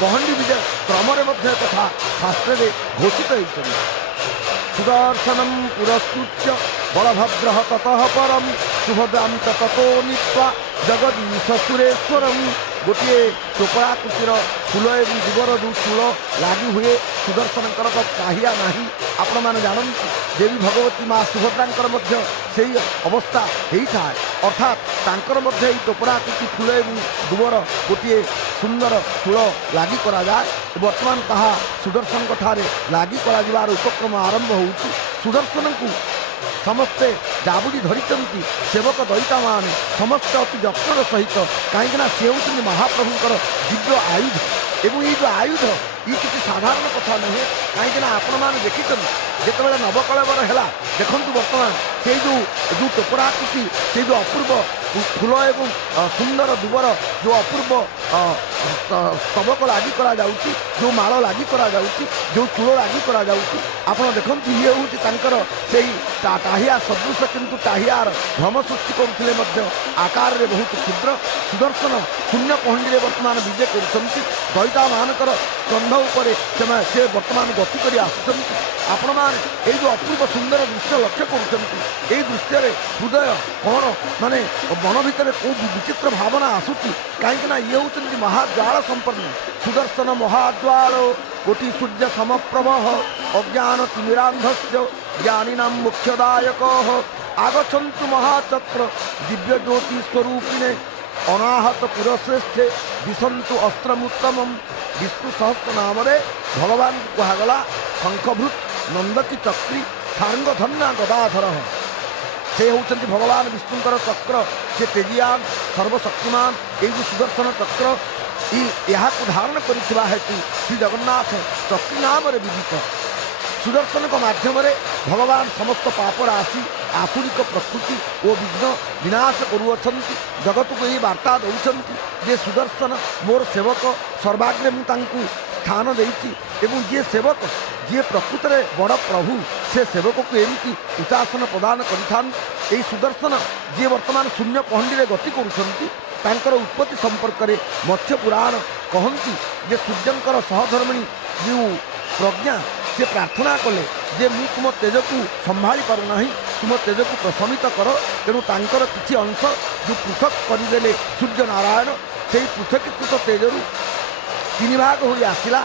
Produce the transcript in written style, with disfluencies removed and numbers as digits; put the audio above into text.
ପହଣ୍ଡି ବିଜୟ କ୍ରମରେ ମଧ୍ୟ ତଥା ଶାସ୍ତ୍ରରେ ଘୋଷିତ ହୋଇଛନ୍ତି। ସୁଦର୍ଶନಂ ପୁରସ୍କୃତ୍ୟ ବଳଭଦ୍ର ତତଃ ପରମ ସୁଭଦ୍ରାಂ ଚ ତतो नीत्वा ଜଗଦୀଶ ସୁରେଶ୍ୱରମ୍। ଗୋଟିଏ ଟୋପରାକୃତିର ଫୁଲ ଏବଂ ଦୁବର ଯେଉଁ ଚୂଳ ଲାଗି ହୁଏ ସୁଦର୍ଶନଙ୍କର ତ ଟାହିଆ ନାହିଁ। ଆପଣମାନେ ଜାଣନ୍ତି ଦେବୀ ଭଗବତୀ ମା ସୁଭଦ୍ରାଙ୍କର ମଧ୍ୟ ସେହି ଅବସ୍ଥା ହେଇଥାଏ, ଅର୍ଥାତ୍ ତାଙ୍କର ମଧ୍ୟ ଏହି ଟୋପରାକୃତି ଫୁଲ ଏବଂ ଦୁବର ଗୋଟିଏ ସୁନ୍ଦର ଚୂଳ ଲାଗି କରାଯାଏ। ବର୍ତ୍ତମାନ ତାହା ସୁଦର୍ଶନଙ୍କ ଠାରେ ଲାଗି କରାଯିବାର ଉପକ୍ରମ ଆରମ୍ଭ ହେଉଛି। ସୁଦର୍ଶନଙ୍କୁ ସମସ୍ତେ ଜାବୁଡ଼ି ଧରିଛନ୍ତି ସେବକ ଦଇତାମାନେ ସମସ୍ତେ ଅତି ଯତ୍ନର ସହିତ, କାହିଁକିନା ସେ ହେଉଛନ୍ତି ମହାପ୍ରଭୁଙ୍କର ଦିବ୍ୟ ଆୟୁଧ। ଏବଂ ଏଇ ଯେଉଁ ଆୟୁଧ ଇଏ କିଛି ସାଧାରଣ କଥା ନୁହେଁ, କାହିଁକିନା ଆପଣମାନେ ଦେଖିଛନ୍ତି ଯେତେବେଳେ ନବକଳେବର ହେଲା, ଦେଖନ୍ତୁ ବର୍ତ୍ତମାନ ସେଇ ଯେଉଁ ଟୋପରାକୃତି ସେଇ ଯେଉଁ ଅପୂର୍ବ ଫୁଲ ଏବଂ ସୁନ୍ଦର ଦୁବର ଯେଉଁ ଅପୂର୍ବ ସ୍ତବକ ଲାଗି କରାଯାଉଛି, ଯେଉଁ ମାଳ ଲାଗି କରାଯାଉଛି, ଯେଉଁ ଚୂଳ ଲାଗି କରାଯାଉଛି, ଆପଣ ଦେଖନ୍ତୁ ଇଏ ହେଉଛି ତାଙ୍କର ସେଇ ଟାହିଆ ସଦୃଶ, କିନ୍ତୁ ଟାହିଆର ଭ୍ରମ ସୃଷ୍ଟି କରୁଥିଲେ ମଧ୍ୟ ଆକାରରେ ବହୁତ କ୍ଷୁଦ୍ର। ସୁଦର୍ଶନ ଶୂନ୍ୟ ପହଣ୍ଡିରେ ବର୍ତ୍ତମାନ ବିଜେ କରୁଛନ୍ତି। ଦଇତାମାନଙ୍କର ସ୍କନ୍ଧ ଉପରେ ସେ ବର୍ତ୍ତମାନ ଗତି କରି ଆସୁଛନ୍ତି। ଆପଣମାନେ ଏଇ ଯେଉଁ ଅପୂର୍ବ ସୁନ୍ଦର ଦୃଶ୍ୟ ଲକ୍ଷ୍ୟ କରୁଛନ୍ତି, ଏଇ ଦୃଶ୍ୟରେ ହୃଦୟ କ'ଣ ମାନେ ମନ ଭିତରେ କେଉଁ ବିଚିତ୍ର ଭାବନା ଆସୁଛି, କାହିଁକିନା ଇଏ ହେଉଛନ୍ତି ମହାଜ୍ୱାଳ ସମ୍ପନ୍ନ। ସୁଦର୍ଶନ ମହାଜ୍ୱାଳ କୋଟି ସୂର୍ଯ୍ୟ ସମପ୍ରଭ ଅଜ୍ଞାନ ତିମିରାନ୍ଧସ୍ୟ ଜ୍ଞାନୀନାಂ ମୁଖ୍ୟଦାୟକ ଆଗଛନ୍ତୁ ମହାଚକ୍ର ଦିବ୍ୟ ଜ୍ୟୋତି ସ୍ୱରୂପିଣେ ଅନାହତ ପୁରଶ୍ରେଷ୍ଠେ ଦିଶନ୍ତୁ ଅସ୍ତ୍ରମୁତ୍ତମମ୍। ବିଷ୍ଣୁ ସହସ୍ର ନାମରେ ଭଗବାନ କୁହାଗଲା ଶଙ୍ଖଭୃତ୍ ନନ୍ଦକି ଚକ୍ରୀ ସାର୍ଙ୍ଗଧନ୍ୟା ଗଦାଧର। ସେ ହେଉଛନ୍ତି ଭଗବାନ ବିଷ୍ଣୁଙ୍କର ଚକ୍ର, ସେ ତେଜିୟାନ ସର୍ବଶକ୍ତିମାନ। ଏଇ ଯେଉଁ ସୁଦର୍ଶନ ଚକ୍ର ଏହାକୁ ଧାରଣ କରିଥିବା ହେତୁ ଶ୍ରୀ ଜଗନ୍ନାଥ ଚକ୍ରୀ ନାମରେ ବିଦିତ। ସୁଦର୍ଶନଙ୍କ ମାଧ୍ୟମରେ ଭଗବାନ ସମସ୍ତ ପାପ ରାଶି ଆସୁରିକ ପ୍ରକୃତି ଓ ବିଘ୍ନ ବିନାଶ କରୁଅଛନ୍ତି। ଜଗତକୁ ଏହି ବାର୍ତ୍ତା ଦେଉଛନ୍ତି ଯେ ସୁଦର୍ଶନ ମୋର ସେବକ, ସର୍ବାଗ୍ରେ ମୁଁ ତାଙ୍କୁ ସ୍ଥାନ ଦେଇଛି। ଏବଂ ଯିଏ ସେବକ, ଯିଏ ପ୍ରକୃତରେ ବଡ଼ ପ୍ରଭୁ, ସେ ସେବକକୁ ଏମିତି ଉଚ୍ଚାସନ ପ୍ରଦାନ କରିଥାନ୍ତି। ଏହି ସୁଦର୍ଶନ ଯିଏ ବର୍ତ୍ତମାନ ଶୂନ୍ୟ ପହଣ୍ଡିରେ ଗତି କରୁଛନ୍ତି, ତାଙ୍କର ଉତ୍ପତ୍ତି ସମ୍ପର୍କରେ ମତ୍ସ୍ୟ ପୁରାଣ କହନ୍ତି ଯେ ସୂର୍ଯ୍ୟଙ୍କର ସହଧର୍ମିଣୀ ଯେଉଁ ପ୍ରଜ୍ଞା ସେ ପ୍ରାର୍ଥନା କଲେ ଯେ ମୁଁ ତୁମ ତେଜକୁ ସମ୍ଭାଳି ପାରୁନାହିଁ, ତୁମ ତେଜକୁ ପ୍ରଶମିତ କର। ତେଣୁ ତାଙ୍କର କିଛି ଅଂଶ ଯେଉଁ ପୃଥକ କରିଦେଲେ ସୂର୍ଯ୍ୟ ନାରାୟଣ, ସେହି ପୃଥକୀକୃତ ତେଜରୁ ତିନି ଭାଗ ହୋଇ ଆସିଲା